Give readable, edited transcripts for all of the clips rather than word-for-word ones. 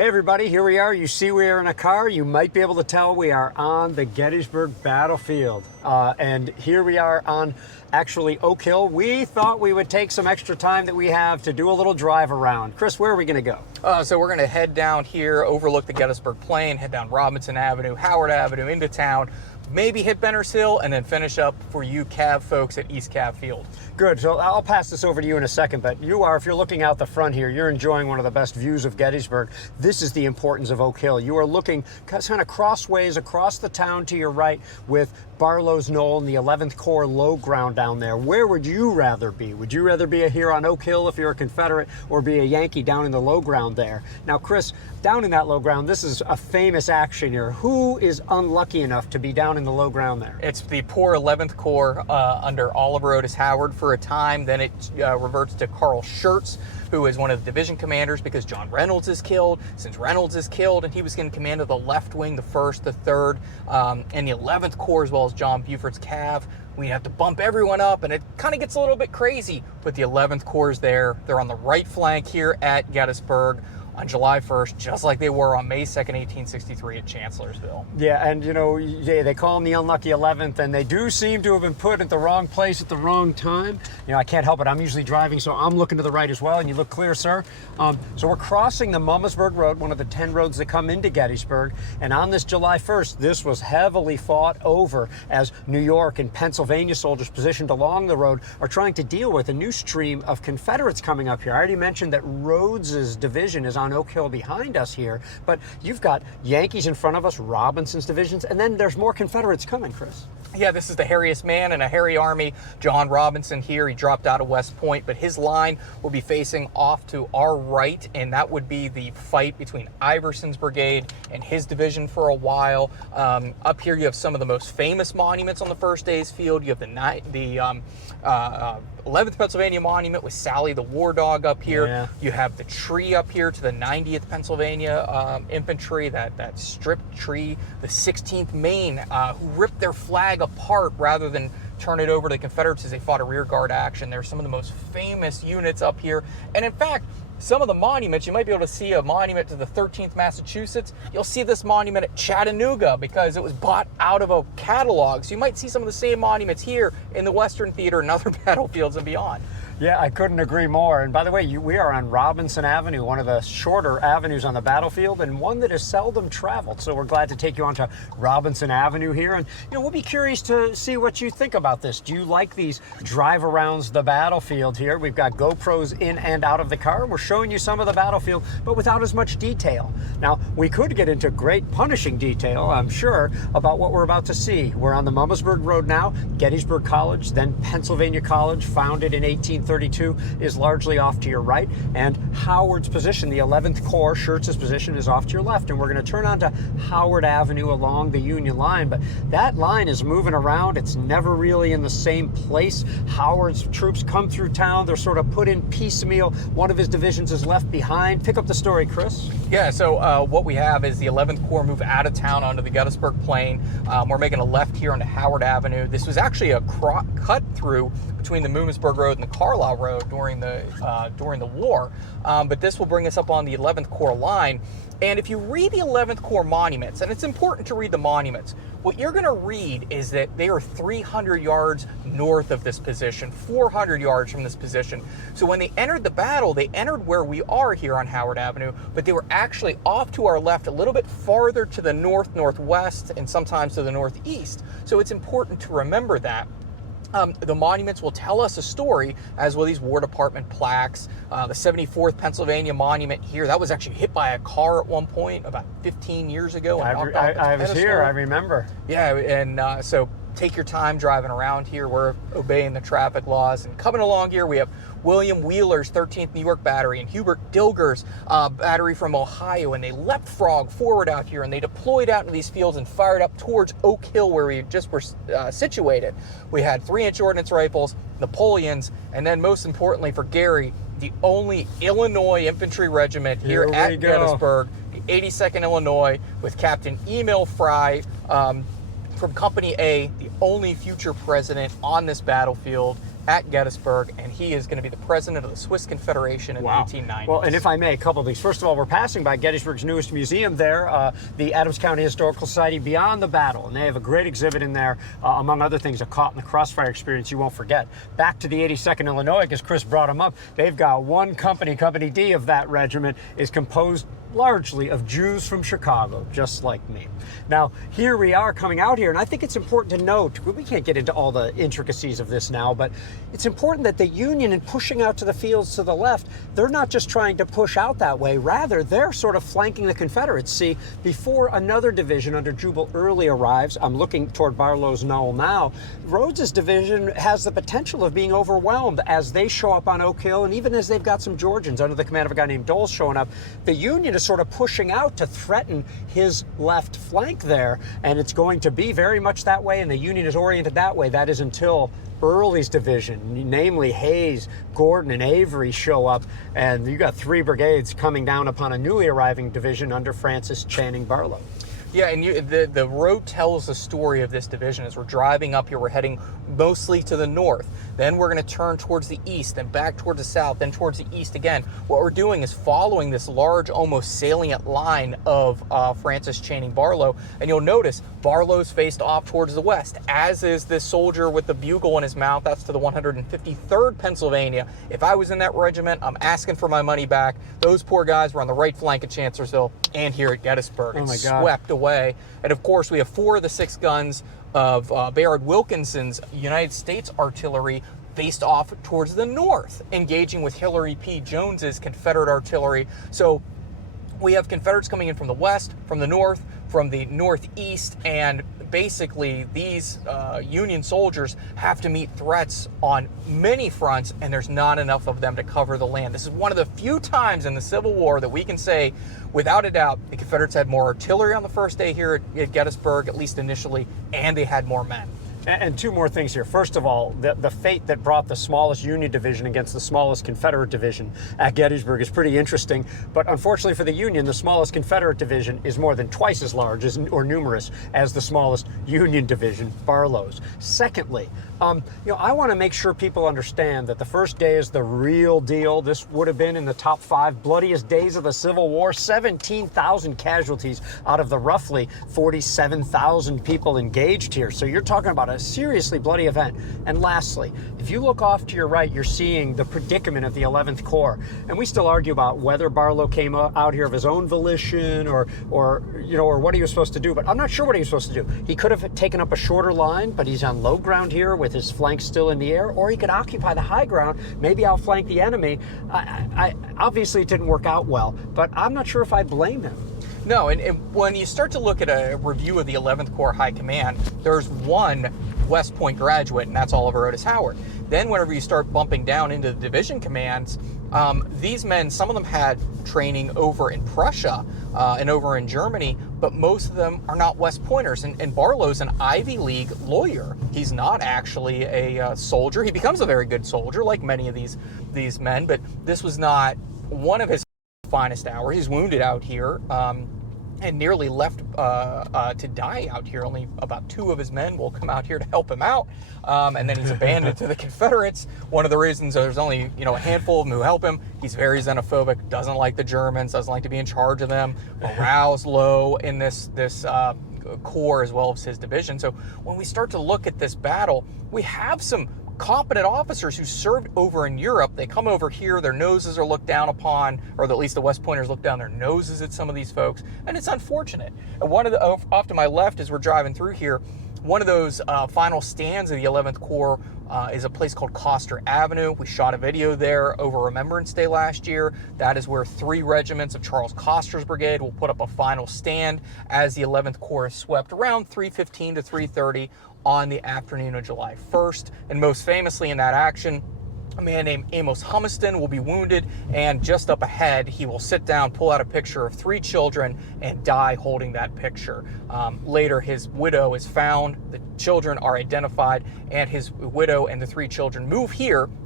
Hey everybody, here we are. You see we are in a car. You might be able to tell we are on the Gettysburg battlefield. And here we are on actually Oak Hill. We thought we would take some extra time that we have to do a little drive around. Chris, where are we going to go? So we're going to head down here, overlook the Gettysburg Plain, head down Robinson Avenue, Howard Avenue, into town, maybe hit Benner's Hill, and then finish up for you Cav folks at East Cav Field. Good. So I'll pass this over to you in a second, but if you're looking out the front here, you're enjoying one of the best views of Gettysburg. This is the importance of Oak Hill. You are looking kind of crossways across the town to your right with Barlow's Knoll and the 11th Corps low ground down there. Where would you rather be? Would you rather be here on Oak Hill if you're a Confederate, or be a Yankee down in the low ground there? Now, Chris, down in that low ground, this is a famous action here. Who is unlucky enough to be down in the low ground there? It's the poor 11th Corps under Oliver Otis Howard for a time. Then it reverts to Carl Schurz, who is one of the division commanders because John Reynolds is killed. Since Reynolds is killed, and he was in command of the left wing, the 1st, the 3rd, and the 11th Corps, as well as John Buford's Cav. We have to bump everyone up, and it kind of gets a little bit crazy. But the 11th Corps is there. They're on the right flank here at Gettysburg on July 1st, just like they were on May 2nd, 1863 at Chancellorsville. Yeah, and they call them the unlucky 11th, and they do seem to have been put at the wrong place at the wrong time. I can't help it. I'm usually driving, so I'm looking to the right as well, and you look clear, sir. So we're crossing the Mummersburg Road, one of the 10 roads that come into Gettysburg, and on this July 1st, this was heavily fought over as New York and Pennsylvania soldiers positioned along the road are trying to deal with a new stream of Confederates coming up here. I already mentioned that Rhodes's division is on Oak Hill behind us here, but you've got Yankees in front of us, Robinson's divisions, and then there's more Confederates coming, Chris. Yeah, this is the hairiest man in a hairy army. John Robinson here. He dropped out of West Point, but his line will be facing off to our right, and that would be the fight between Iverson's brigade and his division for a while. Up here, you have some of the most famous monuments on the first day's field. You have the 11th Pennsylvania Monument with Sally the War Dog up here. Yeah. You have the tree up here to the 90th Pennsylvania Infantry, that stripped tree. The 16th Maine, who ripped their flag apart rather than turn it over to the Confederates as they fought a rearguard action. There's some of the most famous units up here. And in fact, some of the monuments, you might be able to see a monument to the 13th Massachusetts. You'll see this monument at Chattanooga because it was bought out of a catalog. So you might see some of the same monuments here in the Western Theater and other battlefields and beyond. Yeah, I couldn't agree more. And by the way, we are on Robinson Avenue, one of the shorter avenues on the battlefield and one that is seldom traveled. So we're glad to take you onto Robinson Avenue here. And we'll be curious to see what you think about this. Do you like these drive arounds the battlefield here? We've got GoPros in and out of the car. We're showing you some of the battlefield, but without as much detail. Now, we could get into great punishing detail, I'm sure, about what we're about to see. We're on the Mummersburg Road now. Gettysburg College, then Pennsylvania College, founded in 1832, is largely off to your right, and Howard's position, the 11th Corps, Schurz's position, is off to your left. And we're going to turn onto Howard Avenue along the Union line, but that line is moving around. It's never really in the same place. Howard's troops come through town. They're sort of put in piecemeal. One of his divisions is left behind. Pick up the story, Chris. Yeah, so what we have is the 11th Corps move out of town onto the Gettysburg Plain. We're making a left here onto Howard Avenue. This was actually a cut through between the Mummersburg Road and the Carlisle Road during the war, but this will bring us up on the 11th Corps line. And if you read the 11th Corps monuments, and it's important to read the monuments, what you're going to read is that they are 300 yards north of this position, 400 yards from this position. So when they entered the battle, they entered where we are here on Howard Avenue, but they were actually off to our left, a little bit farther to the north, northwest, and sometimes to the northeast. So it's important to remember that. The monuments will tell us a story, as will these War Department plaques. The 74th Pennsylvania Monument here, that was actually hit by a car at one point about 15 years ago. I was here, I remember. Yeah, and so take your time driving around here. We're obeying the traffic laws. And coming along here, we have William Wheeler's 13th New York Battery and Hubert Dilger's battery from Ohio, and they leapfrog forward out here, and they deployed out into these fields and fired up towards Oak Hill, where we just were situated. We had 3-inch ordnance rifles, Napoleons, and then most importantly for Gary, the only Illinois infantry regiment here at Gettysburg, the 82nd Illinois, with Captain Emil Fry from Company A, the only future president on this battlefield. at Gettysburg, and he is going to be the president of the Swiss Confederation in the 1890s. Well, and if I may, a couple of things. First of all, we're passing by Gettysburg's newest museum there, the Adams County Historical Society Beyond the Battle, and they have a great exhibit in there, among other things, a Caught in the Crossfire experience you won't forget. Back to the 82nd Illinois, because Chris brought them up, they've got one company, Company D of that regiment, is composed largely of Jews from Chicago, just like me. Now, here we are coming out here, and I think it's important to note, we can't get into all the intricacies of this now, but it's important that the Union, in pushing out to the fields to the left, they're not just trying to push out that way, rather they're sort of flanking the Confederates. See, before another division under Jubal Early arrives, I'm looking toward Barlow's Knoll now, Rhodes's division has the potential of being overwhelmed as they show up on Oak Hill, and even as they've got some Georgians under the command of a guy named Dole showing up, the Union is sort of pushing out to threaten his left flank there, and it's going to be very much that way, and the Union is oriented that way. That is until Early's division, namely Hayes, Gordon, and Avery, show up, and you got 3 brigades coming down upon a newly arriving division under Francis Channing Barlow. Yeah, and the road tells the story of this division. As we're driving up here, we're heading mostly to the north. Then we're going to turn towards the east, then back towards the south, then towards the east again. What we're doing is following this large, almost salient line of Francis Channing Barlow. And you'll notice Barlow's faced off towards the west, as is this soldier with the bugle in his mouth. That's to the 153rd Pennsylvania. If I was in that regiment, I'm asking for my money back. Those poor guys were on the right flank of Chancellorsville and here at Gettysburg. Oh my It's God. swept away. And of course, we have 4 of the 6 guns of Bayard Wilkinson's United States artillery faced off towards the north, engaging with Hillary P. Jones's Confederate artillery. So we have Confederates coming in from the west, from the north, from the northeast, and basically these Union soldiers have to meet threats on many fronts, and there's not enough of them to cover the land. This is one of the few times in the Civil War that we can say, without a doubt, the Confederates had more artillery on the first day here at Gettysburg, at least initially, and they had more men. And 2 more things here. First of all, the fate that brought the smallest Union division against the smallest Confederate division at Gettysburg is pretty interesting. But unfortunately for the Union, the smallest Confederate division is more than twice as large or numerous as the smallest Union division, Barlow's. Secondly, I want to make sure people understand that the first day is the real deal. This would have been in the top 5 bloodiest days of the Civil War. 17,000 casualties out of the roughly 47,000 people engaged here. So you're talking about a seriously bloody event. And lastly, if you look off to your right, you're seeing the predicament of the 11th Corps. And we still argue about whether Barlow came out here of his own volition or what he was supposed to do. But I'm not sure what he was supposed to do. He could have taken up a shorter line, but he's on low ground here with his flank still in the air, or he could occupy the high ground, maybe outflank the enemy. Obviously, it didn't work out well, but I'm not sure if I blame him. No, and when you start to look at a review of the 11th Corps High Command, there's one West Point graduate, and that's Oliver Otis Howard. Then whenever you start bumping down into the division commands, these men, some of them had training over in Prussia and over in Germany, but most of them are not West Pointers. And Barlow's an Ivy League lawyer. He's not actually a soldier. He becomes a very good soldier, like many of these men, but this was not one of his finest hours. He's wounded out here and nearly left to die out here. Only about 2 of his men will come out here to help him out, and then he's abandoned to the Confederates. One of the reasons there's only a handful of them who help him. He's very xenophobic, doesn't like the Germans, doesn't like to be in charge of them. Morale's low in this corps as well as his division. So when we start to look at this battle, we have some competent officers who served over in Europe. They come over here, their noses are looked down upon, or at least the West Pointers look down their noses at some of these folks, and it's unfortunate. And off to my left as we're driving through here, one of those final stands of the 11th Corps is a place called Coster Avenue. We shot a video there over Remembrance Day last year. That is where 3 regiments of Charles Coster's brigade will put up a final stand as the 11th Corps is swept around 3:15 to 3:30 on the afternoon of July 1st. And most famously in that action, a man named Amos Humiston will be wounded, and just up ahead, he will sit down, pull out a picture of 3 children, and die holding that picture. Later, his widow is found, the children are identified, and his widow and the 3 children move here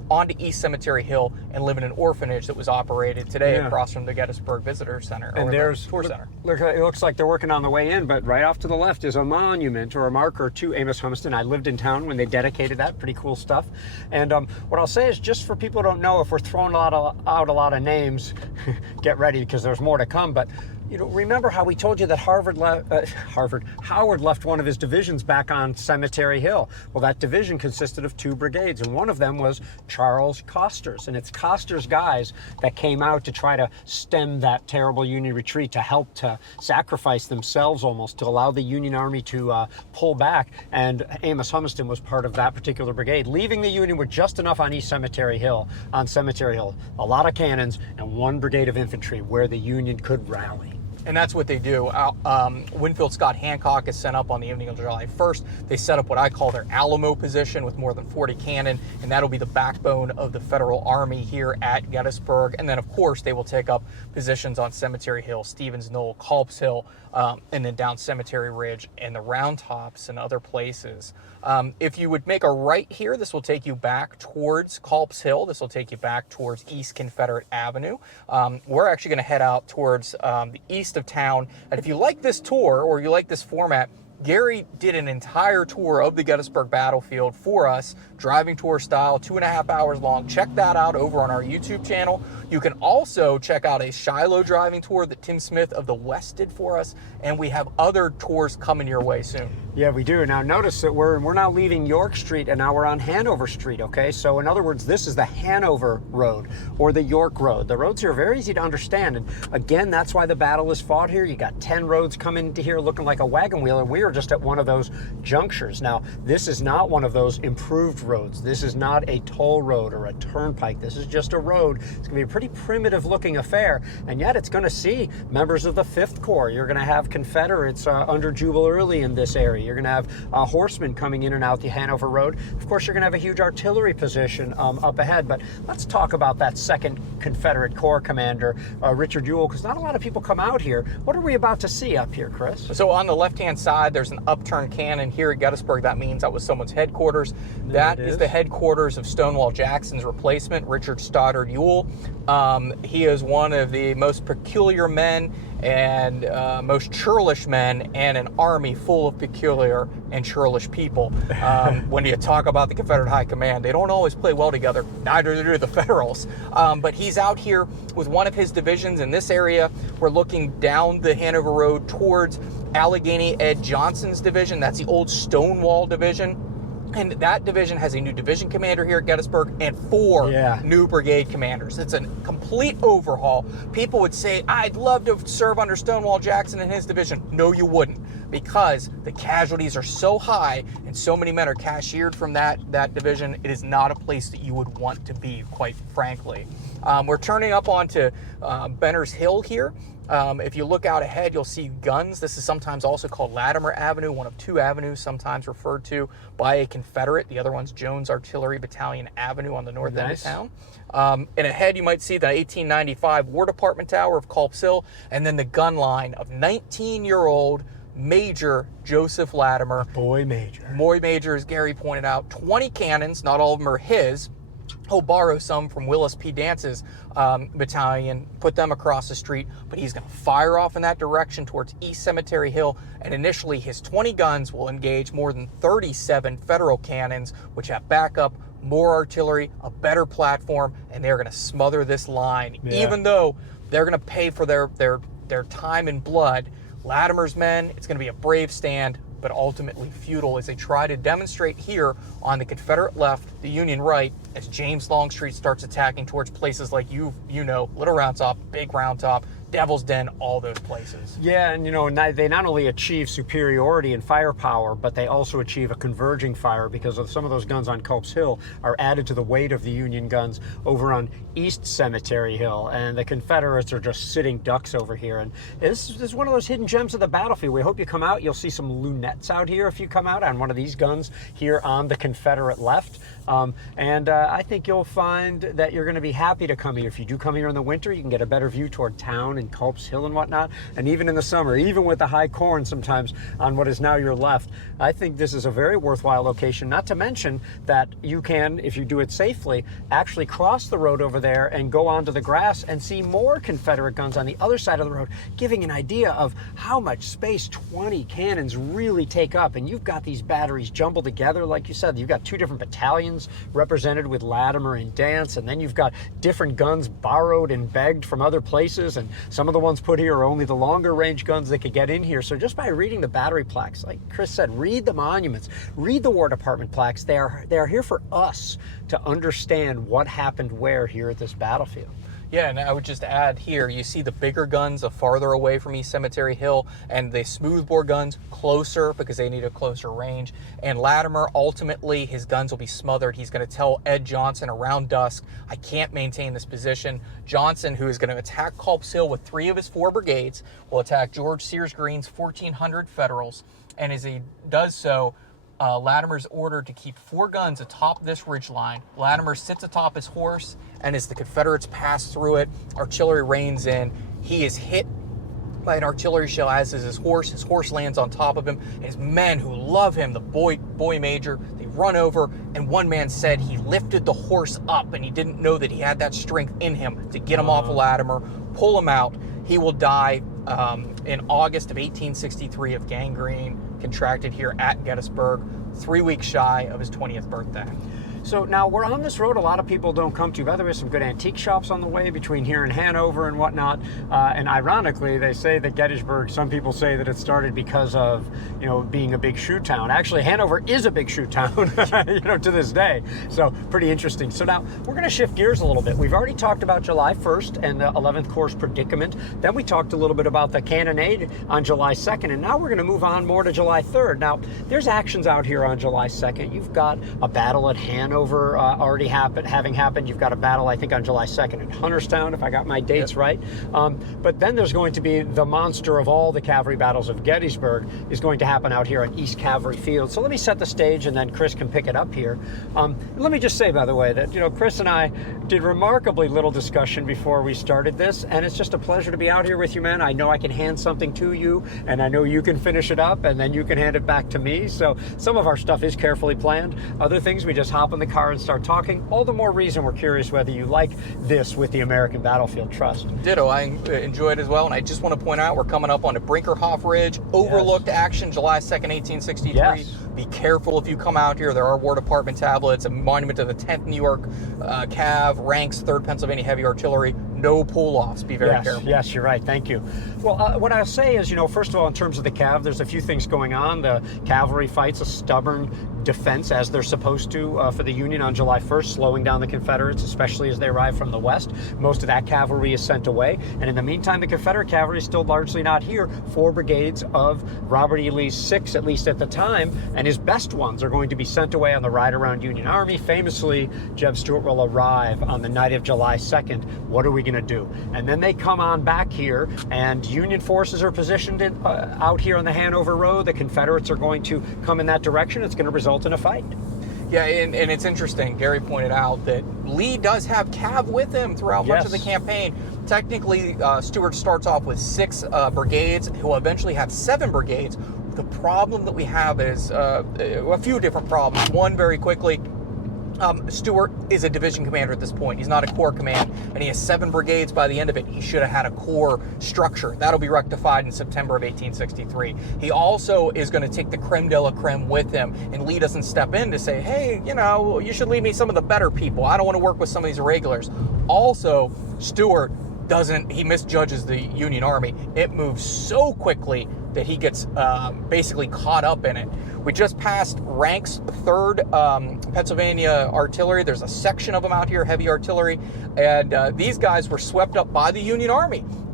onto East Cemetery Hill and live in an orphanage that was operated today Yeah. across from the Gettysburg Visitor Center, And or there's the Tour Center. Look, it looks like they're working on the way in, but right off to the left is a monument or a marker to Amos Humiston. I lived in town when they dedicated that. Pretty cool stuff. And what I'll say is, just for people who don't know, if we're throwing out a lot of names, get ready because there's more to come. But you know, remember how we told you that Howard left one of his divisions back on Cemetery Hill? Well, that division consisted of 2 brigades, and one of them was Charles Coster's. And it's Coster's guys that came out to try to stem that terrible Union retreat, to help to sacrifice themselves almost to allow the Union Army to pull back. And Amos Humiston was part of that particular brigade, leaving the Union with just enough on East Cemetery Hill, a lot of cannons, and 1 brigade of infantry where the Union could rally. And that's what they do. Winfield Scott Hancock is sent up on the evening of July 1st. They set up what I call their Alamo position with more than 40 cannon, and that'll be the backbone of the Federal Army here at Gettysburg. And then, of course, they will take up positions on Cemetery Hill, Stevens Knoll, Culp's Hill, and then down Cemetery Ridge and the Round Tops and other places. If you would make a right here, this will take you back towards Culp's Hill. This will take you back towards East Confederate Avenue. We're actually going to head out towards the east of town. And if you like this tour, or you like this format, Gary did an entire tour of the Gettysburg battlefield for us, driving tour style, 2.5 hours long. Check that out over on our YouTube channel. You can also check out a Shiloh driving tour that Tim Smith of the West did for us, and we have other tours coming your way soon. Yeah, we do. Now notice that we're now leaving York Street and now we're on Hanover Street, okay? So in other words, this is the Hanover Road or the York Road. The roads here are very easy to understand, and again, that's why the battle is fought here. You got 10 roads coming into here looking like a wagon wheel, and we are just at one of those junctures. Now, this is not one of those improved roads. This is not a toll road or a turnpike. This is just a road. It's gonna be a pretty primitive looking affair, and yet it's gonna see members of the 5th Corps. You're gonna have Confederates under Jubal Early in this area. You're going to have horsemen coming in and out the Hanover Road. Of course, you're going to have a huge artillery position up ahead. But let's talk about that 2nd Confederate Corps commander, Richard Ewell, because not a lot of people come out here. What are we about to see up here, Chris? So on the left-hand side, there's an upturned cannon here at Gettysburg. That means that was someone's headquarters. That is the headquarters of Stonewall Jackson's replacement, Richard Stoddard Ewell. He is one of the most peculiar men and most churlish men, and an army full of peculiar and churlish people. When you talk about the Confederate High Command, they don't always play well together. Neither do the Federals. But he's out here with one of his divisions in this area. We're looking down the Hanover Road towards Allegheny Ed Johnson's division. That's the old Stonewall division. And that division has a new division commander here at Gettysburg and 4 new brigade commanders. It's a complete overhaul. People would say, I'd love to serve under Stonewall Jackson and his division. No, you wouldn't, because the casualties are so high and so many men are cashiered from that division. It is not a place that you would want to be, quite frankly. We're turning up onto Benner's Hill here. If you look out ahead, you'll see guns. This is sometimes also called Latimer Avenue, one of 2 avenues sometimes referred to by a Confederate. The other one's Jones Artillery Battalion Avenue on the north end of town. And ahead you might see the 1895 War Department Tower of Culp's Hill, and then the gun line of 19-year-old Major Joseph Latimer. Boy Major. Boy Major, as Gary pointed out, 20 cannons. Not all of them are his. He'll borrow some from Willis P. Dance's battalion, put them across the street, but he's going to fire off in that direction towards East Cemetery Hill, and initially his 20 guns will engage more than 37 Federal cannons, which have backup, more artillery, a better platform, and they're going to smother this line, even though they're going to pay for their time and blood. Latimer's men, it's going to be a brave stand, but ultimately futile, as they try to demonstrate here on the Confederate left, the Union right, as James Longstreet starts attacking towards places like you know, Little Round Top, Big Round Top, Devil's Den, all those places. Yeah, and you know, they not only achieve superiority in firepower, but they also achieve a converging fire, because of some of those guns on Culp's Hill are added to the weight of the Union guns over on East Cemetery Hill, and the Confederates are just sitting ducks over here. And this is one of those hidden gems of the battlefield. We hope you come out. You'll see some lunettes out here if you come out on one of these guns here on the Confederate left. I think you'll find that you're going to be happy to come here. If you do come here in the winter, you can get a better view toward town and Culp's Hill and whatnot. And even in the summer, even with the high corn sometimes on what is now your left, I think this is a very worthwhile location. Not to mention that you can, if you do it safely, actually cross the road over there and go onto the grass and see more Confederate guns on the other side of the road, giving an idea of how much space 20 cannons really take up. And you've got these batteries jumbled together, like you said. You've got 2 different battalions represented with Latimer and Dance, and then you've got different guns borrowed and begged from other places, and some of the ones put here are only the longer range guns that could get in here. So just by reading the battery plaques, like Chris said, read the monuments, read the War Department plaques. They are here for us to understand what happened where here at this battlefield. Yeah, and I would just add here, you see the bigger guns are farther away from East Cemetery Hill, and the smoothbore guns closer because they need a closer range. And Latimer, ultimately, his guns will be smothered. He's going to tell Ed Johnson around dusk, I can't maintain this position. Johnson, who is going to attack Culp's Hill with 3 of his 4 brigades, will attack George Sears Green's 1,400 Federals. And as he does so, Latimer's ordered to keep 4 guns atop this ridge line. Latimer sits atop his horse, and as the Confederates pass through it, artillery rains in. He is hit by an artillery shell, as is his horse. His horse lands on top of him. His men who love him, the boy major, they run over, and one man said he lifted the horse up, and he didn't know that he had that strength in him to get him off of Latimer, pull him out. He will die in August of 1863 of gangrene contracted here at Gettysburg, 3 weeks shy of his 20th birthday. So now we're on this road a lot of people don't come to. By the way, some good antique shops on the way between here and Hanover and whatnot. And ironically, they say that Gettysburg, some people say that it started because of, being a big shoe town. Actually, Hanover is a big shoe town, to this day. So pretty interesting. So now we're going to shift gears a little bit. We've already talked about July 1st and the 11th Corps predicament. Then we talked a little bit about the cannonade on July 2nd. And now we're going to move on more to July 3rd. Now, there's actions out here on July 2nd. You've got a battle at Hanover already having happened. You've got a battle, I think, on July 2nd in Hunterstown, if I got my dates right. But then there's going to be the monster of all the cavalry battles of Gettysburg is going to happen out here on East Cavalry Field. So let me set the stage, and then Chris can pick it up here. Let me just say, by the way, that Chris and I did remarkably little discussion before we started this, and it's just a pleasure to be out here with you, man. I know I can hand something to you, and I know you can finish it up, and then you can hand it back to me. So some of our stuff is carefully planned. Other things, we just hop in the car and start talking. All the more reason we're curious whether you like this with the American Battlefield Trust. Ditto. I enjoyed it as well, and I just want to point out we're coming up on a Brinkerhoff Ridge, overlooked action, July 2nd, 1863. Yes. Be careful if you come out here. There are War Department tablets, a monument to the 10th New York Cav, ranks 3rd Pennsylvania Heavy Artillery. No pull-offs. Be very careful. Yes, you're right. Thank you. Well, what I'll say is, first of all, in terms of the Cav, there's a few things going on. The cavalry fights a stubborn defense, as they're supposed to, for the Union on July 1st, slowing down the Confederates, especially as they arrive from the west. Most of that cavalry is sent away. And in the meantime, the Confederate cavalry is still largely not here. 4 brigades of Robert E. Lee's 6, at least at the time, and his best ones are going to be sent away on the ride around Union Army. Famously, Jeb Stuart will arrive on the night of July 2nd. What are we going to do? And then they come on back here, and Union forces are positioned out here on the Hanover Road. The Confederates are going to come in that direction. It's going to result in a fight. Yeah, and it's interesting. Gary pointed out that Lee does have Cav with him throughout much of the campaign. Technically, Stuart starts off with 6 brigades, who will eventually have 7 brigades. The problem that we have is a few different problems. One, very quickly, Stuart is a division commander at this point. He's not a corps command, and he has 7 brigades by the end of it. He should have had a corps structure. That'll be rectified in September of 1863. He also is going to take the creme de la creme with him, and Lee doesn't step in to say, hey, you should leave me some of the better people. I don't want to work with some of these irregulars. Also, Stuart he misjudges the Union Army. It moves so quickly that he gets basically caught up in it. We just passed Ranks 3rd Pennsylvania Artillery. There's a section of them out here, heavy artillery, and these guys were swept up by the Union Army.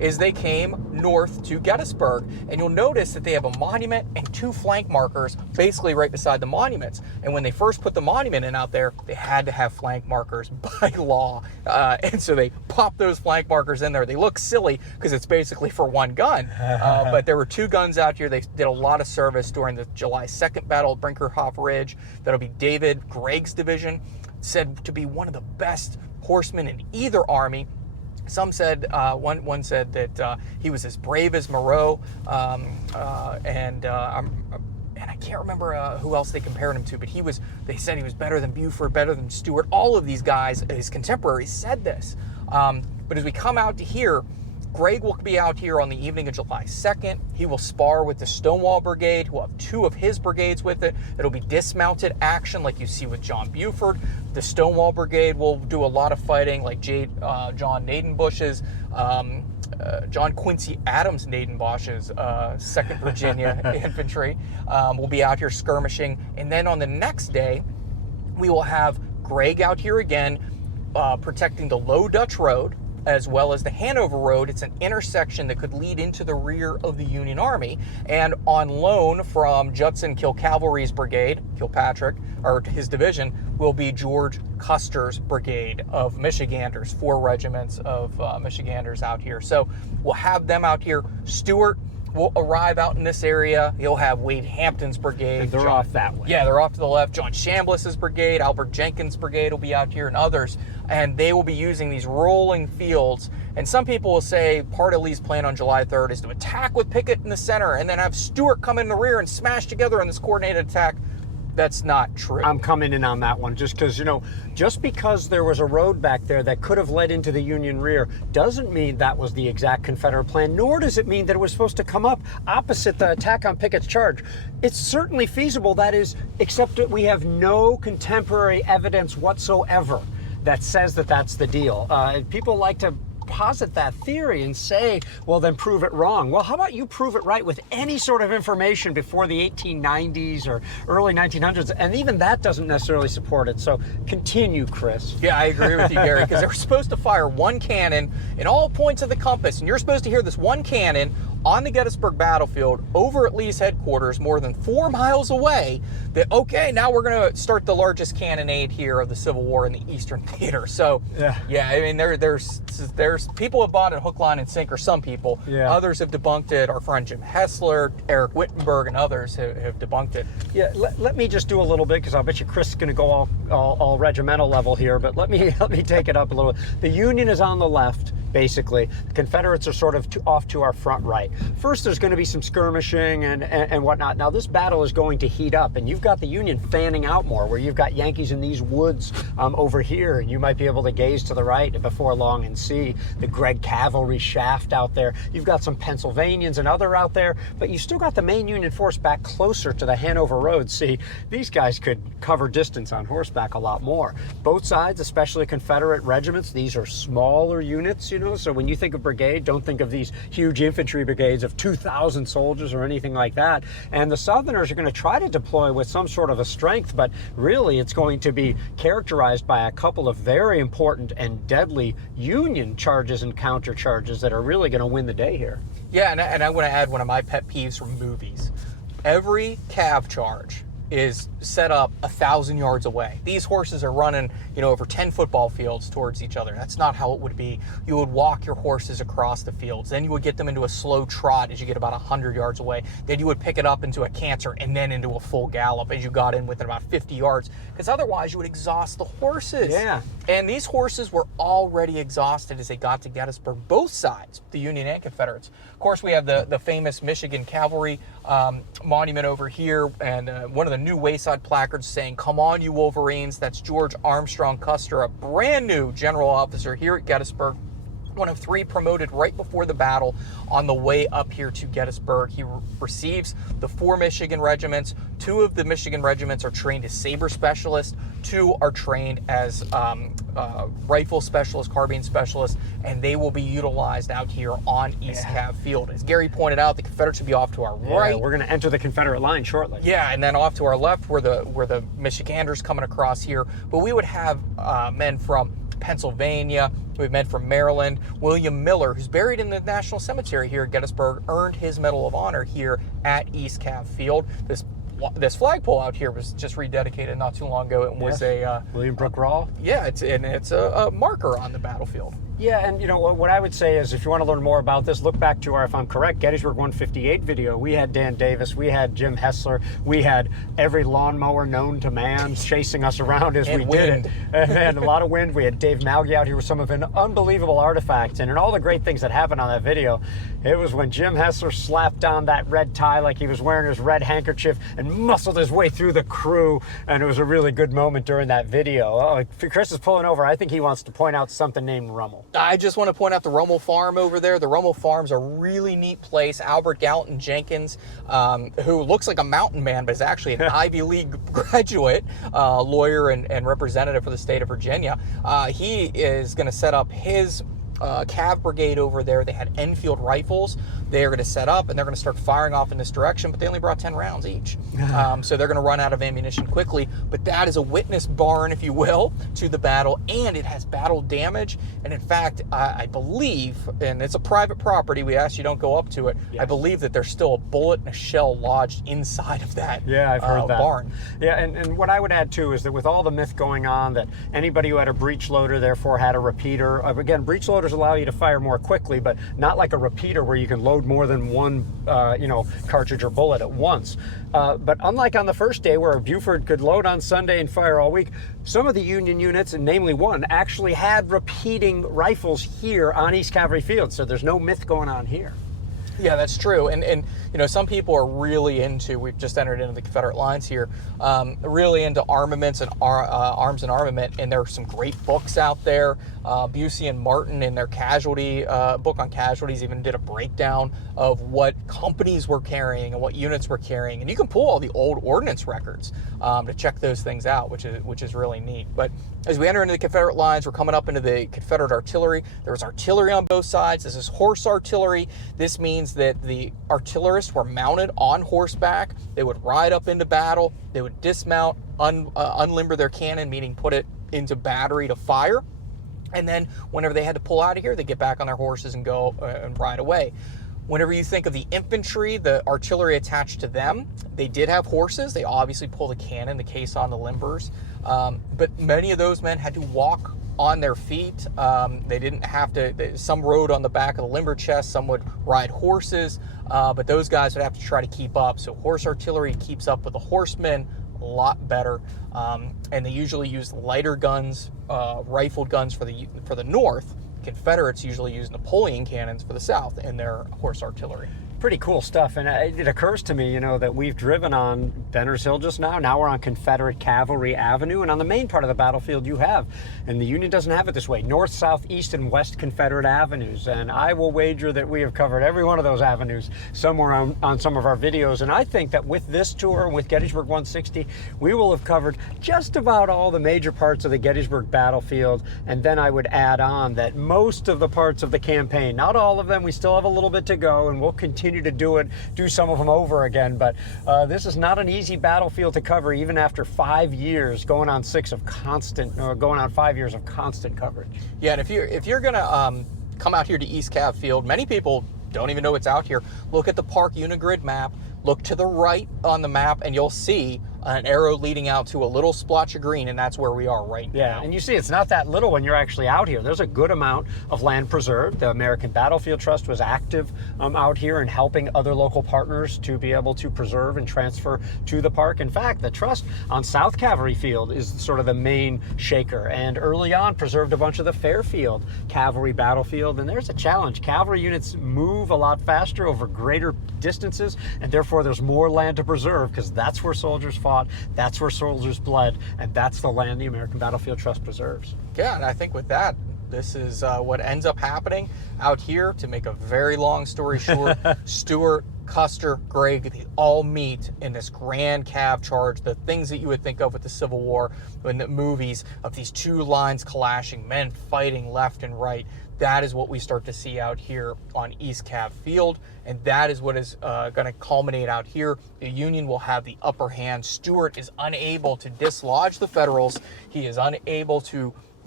is they came north to Gettysburg. And you'll notice that they have a monument and 2 flank markers basically right beside the monuments. And when they first put the monument in out there, they had to have flank markers by law. And so they popped those flank markers in there. They look silly because it's basically for 1 gun. But there were 2 guns out here. They did a lot of service during the July 2nd battle at Brinkerhoff Ridge. That'll be David Gregg's division, said to be one of the best horsemen in either army. Some said, one said that he was as brave as Moreau, and I can't remember who else they compared him to, but they said he was better than Buford, better than Stewart. All of these guys, his contemporaries, said this. But as we come out to here, Gregg will be out here on the evening of July 2nd. He will spar with the Stonewall Brigade, who will have 2 of his brigades with it. It'll be dismounted action like you see with John Buford. The Stonewall Brigade will do a lot of fighting like John Nadenbush's, John Quincy Adams Nadenbosch's 2nd Virginia Infantry will be out here skirmishing. And then on the next day, we will have Gregg out here again protecting the Low Dutch Road, as well as the Hanover Road. It's an intersection that could lead into the rear of the Union Army. And on loan from Judson Cavalry's brigade, Kilpatrick, or his division, will be George Custer's brigade of Michiganders, 4 regiments of Michiganders out here. So we'll have them out here. Stewart will arrive out in this area. He'll have Wade Hampton's brigade. And they're off that way. Yeah, they're off to the left. John Chambliss's brigade, Albert Jenkins' brigade will be out here, and others. And they will be using these rolling fields. And some people will say part of Lee's plan on July 3rd is to attack with Pickett in the center and then have Stewart come in the rear and smash together in this coordinated attack. That's not true. I'm coming in on that one just because, just because there was a road back there that could have led into the Union rear doesn't mean that was the exact Confederate plan, nor does it mean that it was supposed to come up opposite the attack on Pickett's charge. It's certainly feasible, that is, except that we have no contemporary evidence whatsoever that says that that's the deal. People like to posit that theory and say, well, then prove it wrong. Well, how about you prove it right with any sort of information before the 1890s or early 1900s? And even that doesn't necessarily support it. So continue, Chris. Yeah, I agree with you, Gary, because they were supposed to fire 1 cannon in all points of the compass. And you're supposed to hear this 1 cannon on the Gettysburg battlefield over at Lee's headquarters more than 4 miles away, that, okay, now we're going to start the largest cannonade here of the Civil War in the Eastern Theater. So, yeah, I mean, there's people have bought it hook, line, and sinker, some people. Yeah. Others have debunked it. Our friend Jim Hessler, Eric Wittenberg, and others have debunked it. Yeah, let me just do a little bit, because I'll bet you Chris is going to go all regimental level here, but let me take it up a little bit. The Union is on the left, basically. The Confederates are sort of off to our front right. First, there's going to be some skirmishing and whatnot. Now, this battle is going to heat up, and you've got the Union fanning out more, where you've got Yankees in these woods over here, and you might be able to gaze to the right before long and see the Gregg cavalry shaft out there. You've got some Pennsylvanians and other out there, but you still got the main Union force back closer to the Hanover Road. See, these guys could cover distance on horseback a lot more. Both sides, especially Confederate regiments, these are smaller units, so when you think of brigade, don't think of these huge infantry brigades of 2,000 soldiers or anything like that. And the Southerners are going to try to deploy with some sort of a strength, but really it's going to be characterized by a couple of very important and deadly Union charges and counter charges that are really going to win the day here. Yeah, and I want to add one of my pet peeves from movies. Every cav charge is set up 1,000 yards away. These horses are running, over 10 football fields towards each other. That's not how it would be. You would walk your horses across the fields. Then you would get them into a slow trot as you get about 100 yards away. Then you would pick it up into a canter and then into a full gallop as you got in within about 50 yards. Because otherwise you would exhaust the horses. Yeah. And these horses were already exhausted as they got to Gettysburg, both sides, the Union and Confederates. Of course, we have the famous Michigan Cavalry monument over here, and one of the new wayside placards saying, "Come on, you Wolverines." That's George Armstrong Custer, a brand new general officer here at Gettysburg, one of 3 promoted right before the battle on the way up here to Gettysburg. He receives the 4 Michigan regiments. 2 of the Michigan regiments are trained as saber specialists. 2 are trained as rifle specialists, carbine specialists, and they will be utilized out here on East Cav Field. As Gary pointed out, the Confederates will be off to our right. We're going to enter the Confederate line shortly. Yeah, and then off to our left were the Michiganders coming across here. But we would have men from Pennsylvania. We have men from Maryland. William Miller, who's buried in the National Cemetery here at Gettysburg, earned his Medal of Honor here at East Cav Field. This flagpole out here was just rededicated not too long ago. It was a William Brook Raw. Yeah, it's a marker on the battlefield. Yeah, and what I would say is if you want to learn more about this, look back to our, if I'm correct, Gettysburg 158 video. We had Dan Davis, we had Jim Hessler, we had every lawnmower known to man chasing us around as we did it. And a lot of wind. We had Dave Malgi out here with some of an unbelievable artifacts. And in all the great things that happened on that video, it was when Jim Hessler slapped on that red tie like he was wearing his red handkerchief and muscled his way through the crew. And it was a really good moment during that video. Oh, Chris is pulling over. I think he wants to point out something named Rummel. I just want to point out the Rummel Farm over there. The Rummel Farm's a really neat place. Albert Gallatin Jenkins, who looks like a mountain man, but is actually an Ivy League graduate, lawyer and representative for the state of Virginia. He is going to set up his Cav brigade over there. They had Enfield rifles. They are going to set up and they're going to start firing off in this direction, but they only brought 10 rounds each. So they're going to run out of ammunition quickly. But that is a witness barn, if you will, to the battle, and it has battle damage. And in fact, I believe, and it's a private property, we ask you don't go up to it. Yes. I believe that there's still a bullet and a shell lodged inside of that I've heard that. Barn. Yeah, and what I would add too is that with all the myth going on that anybody who had a breech loader therefore had a repeater, again, breech loaders allow you to fire more quickly, but not like a repeater where you can load more than one cartridge or bullet at once. But unlike on the first day where a Buford could load on Sunday and fire all week, some of the Union units, and namely one, actually had repeating rifles here on East Cavalry Field, so there's no myth going on here. Yeah, that's true. And some people are really into, we've just entered into the Confederate lines here, really into armaments and arms and armament, and there are some great books out there. Busey and Martin in their casualty book on casualties even did a breakdown of what companies were carrying and what units were carrying, and you can pull all the old ordnance records to check those things out, which is really neat. But as we enter into the Confederate lines, we're coming up into the Confederate artillery. There was artillery on both sides. This is horse artillery. This means that the artillerists were mounted on horseback. They would ride up into battle. They would dismount, unlimber their cannon, meaning put it into battery to fire. And then whenever they had to pull out of here, they get back on their horses and go and ride away. Whenever you think of the infantry, the artillery attached to them, they did have horses. They obviously pull the cannon, the caisson, the limbers. But many of those men had to walk on their feet. They didn't have to, some rode on the back of the limber chest, some would ride horses, but those guys would have to try to keep up. So horse artillery keeps up with the horsemen a lot better. And they usually use lighter guns, rifled guns for the North. Confederates usually use Napoleon cannons for the South in their horse artillery. Pretty cool stuff, and it occurs to me, that we've driven on Benner's Hill just now. Now we're on Confederate Cavalry Avenue, and on the main part of the battlefield you have, and the Union doesn't have it this way, north, south, east, and west Confederate avenues, and I will wager that we have covered every one of those avenues somewhere on some of our videos, and I think that with this tour, with Gettysburg 160, we will have covered just about all the major parts of the Gettysburg battlefield, and then I would add on that most of the parts of the campaign, not all of them, we still have a little bit to go, and we'll continue to do some of them over again, but this is not an easy battlefield to cover even after 5 years, going on 5 years of constant coverage. Yeah, and if you're gonna come out here to East Cav Field, many people don't even know it's out here. Look at the Park Unigrid map, look to the right on the map, and you'll see an arrow leading out to a little splotch of green, and that's where we are right now. Yeah, and you see it's not that little when you're actually out here. There's a good amount of land preserved. The American Battlefield Trust was active out here in helping other local partners to be able to preserve and transfer to the park. In fact, the Trust on South Cavalry Field is sort of the main shaker, and early on preserved a bunch of the Fairfield Cavalry Battlefield, and there's a challenge. Cavalry units move a lot faster over greater distances, and therefore there's more land to preserve because that's where soldiers fought. That's where soldiers bled, and that's the land the American Battlefield Trust preserves. Yeah, and I think with that, this is what ends up happening out here. To make a very long story short, Stuart, Custer, Gregg, they all meet in this grand Cav charge, the things that you would think of with the Civil War in the movies of these two lines clashing, men fighting left and right. That is what we start to see out here on East Cav Field, and that is what is going to culminate out here. The Union will have the upper hand. Stuart is unable to dislodge the Federals. He is unable to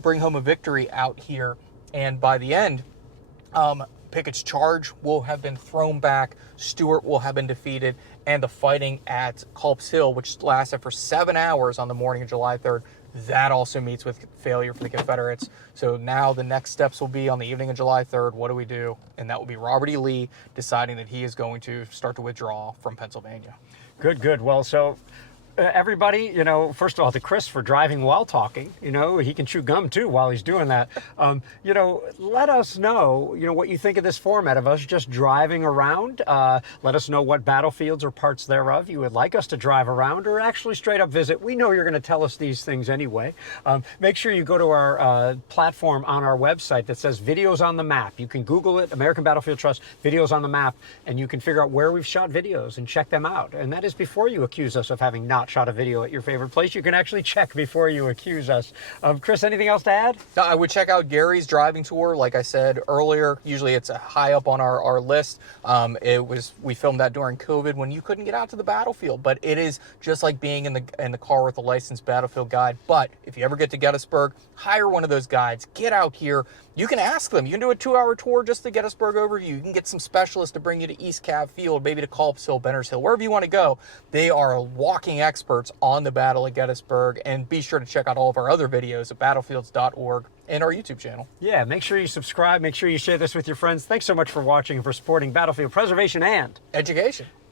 bring home a victory out here. And by the end, Pickett's charge will have been thrown back, Stuart will have been defeated, and the fighting at Culp's Hill, which lasted for 7 hours on the morning of July 3rd, that also meets with failure for the Confederates. So now the next steps will be on the evening of July 3rd, what do we do? And that will be Robert E. Lee deciding that he is going to start to withdraw from Pennsylvania. Good, good. Well, so everybody, first of all, to Chris for driving while talking. He can chew gum too while he's doing that. Let us know, what you think of this format of us just driving around. Let us know what battlefields or parts thereof you would like us to drive around or actually straight up visit. We know you're going to tell us these things anyway. Make sure you go to our platform on our website that says Videos on the Map. You can Google it, American Battlefield Trust, Videos on the Map, and you can figure out where we've shot videos and check them out. And that is before you accuse us of having not shot a video at your favorite place. You can actually check before you accuse us. Chris, anything else to add? No, I would check out Gary's driving tour. Like I said earlier, usually it's high up on our list. We filmed that during COVID when you couldn't get out to the battlefield, but it is just like being in the car with a licensed battlefield guide. But if you ever get to Gettysburg, hire one of those guides. Get out here. You can ask them. You can do a 2-hour tour just to Gettysburg overview. You can get some specialists to bring you to East Cab Field, maybe to Culp's Hill, Benner's Hill, wherever you want to go. They are walking experts on the Battle of Gettysburg. And be sure to check out all of our other videos at battlefields.org and our YouTube channel. Yeah, make sure you subscribe. Make sure you share this with your friends. Thanks so much for watching and for supporting battlefield preservation and education.